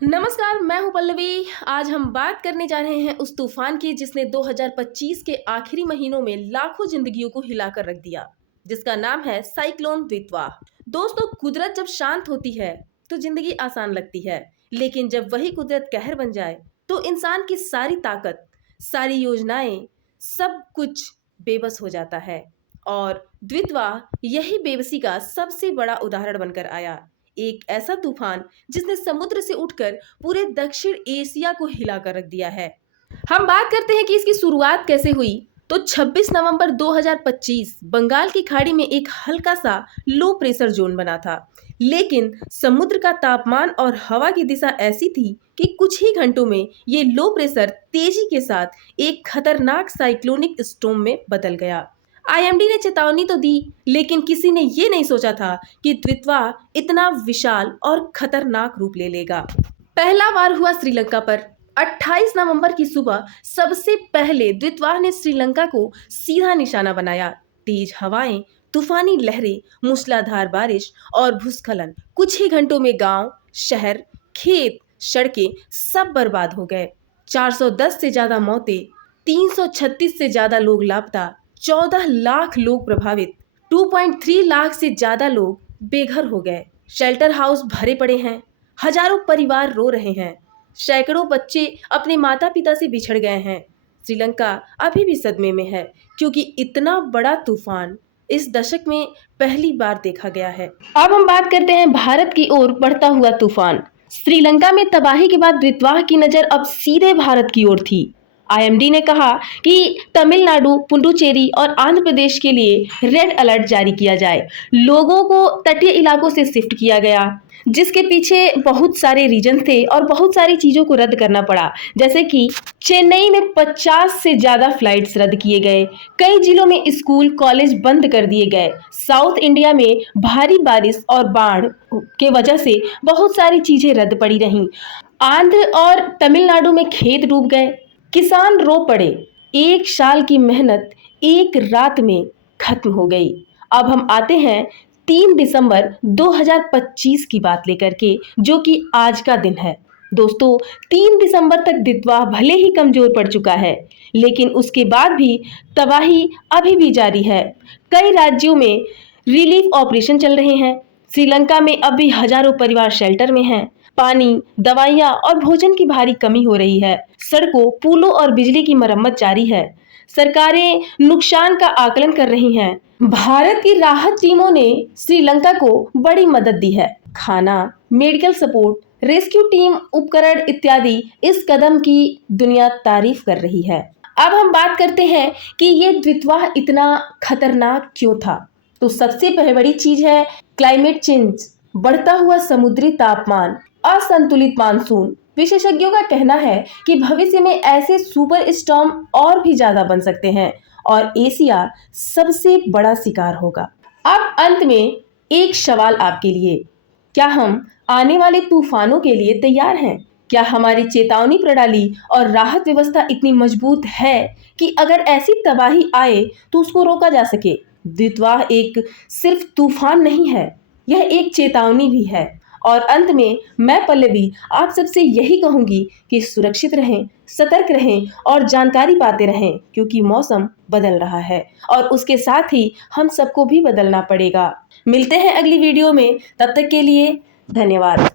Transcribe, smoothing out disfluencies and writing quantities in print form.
नमस्कार, मैं हूं पल्लवी। आज हम बात करने जा रहे हैं उस तूफान की जिसने 2025 के आखिरी महीनों में लाखों जिंदगियों को हिलाकर रख दिया, जिसका नाम है साइक्लोन दितवा। दोस्तों, कुदरत जब शांत होती है तो जिंदगी आसान लगती है, लेकिन जब वही कुदरत कहर बन जाए तो इंसान की सारी ताकत, सारी योजनाएं, सब कुछ बेबस हो जाता है। और द्वितवा यही बेबसी का सबसे बड़ा उदाहरण बनकर आया। एक ऐसा तूफान जिसने समुद्र से उठकर पूरे दक्षिण एशिया को हिलाकर रख दिया है। हम बात करते हैं कि इसकी शुरुआत कैसे हुई। तो 26 नवंबर 2025 बंगाल की खाड़ी में एक हल्का सा लो प्रेशर जोन बना था, लेकिन समुद्र का तापमान और हवा की दिशा ऐसी थी कि कुछ ही घंटों में ये लो प्रेशर तेजी के साथ एक खतरनाक साइक्लोनिक स्टॉर्म में बदल गया। आईएमडी ने चेतावनी तो दी, लेकिन किसी ने ये नहीं सोचा था कि द्वितवा इतना विशाल और खतरनाक रूप ले लेगा। पहला वार हुआ श्रीलंका पर। 28 नवंबर की सुबह सबसे पहले द्वितवा ने श्रीलंका को सीधा निशाना बनाया। तेज हवाएं, तूफानी लहरें, मूसलाधार बारिश और भूस्खलन। कुछ ही घंटों में गांव, शहर, खेत, सड़कें सब बर्बाद हो गए। 410 से ज्यादा मौतें, 336 से ज्यादा लोग लापता, 14 लाख लोग प्रभावित, 2.3 लाख से ज्यादा लोग बेघर हो गए। शेल्टर हाउस भरे पड़े हैं, हजारों परिवार रो रहे हैं, सैकड़ों बच्चे अपने माता पिता से बिछड़ गए हैं। श्रीलंका अभी भी सदमे में है, क्योंकि इतना बड़ा तूफान इस दशक में पहली बार देखा गया है। अब हम बात करते हैं भारत की ओर बढ़ता हुआ तूफान। श्रीलंका में तबाही के बाद द्वितवा की नजर अब सीधे भारत की ओर थी। आईएमडी ने कहा कि तमिलनाडु, पुडुचेरी और आंध्र प्रदेश के लिए रेड अलर्ट जारी किया जाए। लोगों को तटीय इलाकों से शिफ्ट किया गया, जिसके पीछे बहुत सारे रीजन थे और बहुत सारी चीजों को रद्द करना पड़ा। जैसे कि चेन्नई में 50 से ज्यादा फ्लाइट्स रद्द किए गए, कई जिलों में स्कूल कॉलेज बंद कर दिए गए। साउथ इंडिया में भारी बारिश और बाढ़ के वजह से बहुत सारी चीजें रद्द पड़ी रहीं। आंध्र और तमिलनाडु में खेत डूब गए, किसान रो पड़े। एक साल की मेहनत एक रात में खत्म हो गई। अब हम आते हैं 3 दिसंबर 2025 की बात लेकर के, जो कि आज का दिन है। दोस्तों, 3 दिसंबर तक दितवा भले ही कमजोर पड़ चुका है, लेकिन उसके बाद भी तबाही अभी भी जारी है। कई राज्यों में रिलीफ ऑपरेशन चल रहे हैं। श्रीलंका में अभी हजारों परिवार शेल्टर में हैं। पानी, दवाइयाँ और भोजन की भारी कमी हो रही है। सड़कों, पुलों और बिजली की मरम्मत जारी है। सरकारें नुकसान का आकलन कर रही हैं। भारत की राहत टीमों ने श्रीलंका को बड़ी मदद दी है। खाना, मेडिकल सपोर्ट, रेस्क्यू टीम, उपकरण इत्यादि। इस कदम की दुनिया तारीफ कर रही है। अब हम बात करते हैं कि ये द्वितवा इतना खतरनाक क्यों था। तो सबसे बड़ी चीज है क्लाइमेट चेंज, बढ़ता हुआ समुद्री तापमान, असंतुलित मानसून। विशेषज्ञों का कहना है कि भविष्य में ऐसे सुपर स्टॉर्म और भी ज्यादा बन सकते हैं और एशिया सबसे बड़ा शिकार होगा। अब अंत में एक सवाल आपके लिए, क्या हम आने वाले तूफानों के लिए तैयार हैं? क्या हमारी चेतावनी प्रणाली और राहत व्यवस्था इतनी मजबूत है कि अगर ऐसी तबाही आए तो उसको रोका जा सके? द्वितवा एक सिर्फ तूफान नहीं है, यह एक चेतावनी भी है। और अंत में मैं पल्लवी आप सबसे यही कहूंगी कि सुरक्षित रहें, सतर्क रहें और जानकारी पाते रहें, क्योंकि मौसम बदल रहा है और उसके साथ ही हम सबको भी बदलना पड़ेगा। मिलते हैं अगली वीडियो में, तब तक के लिए धन्यवाद।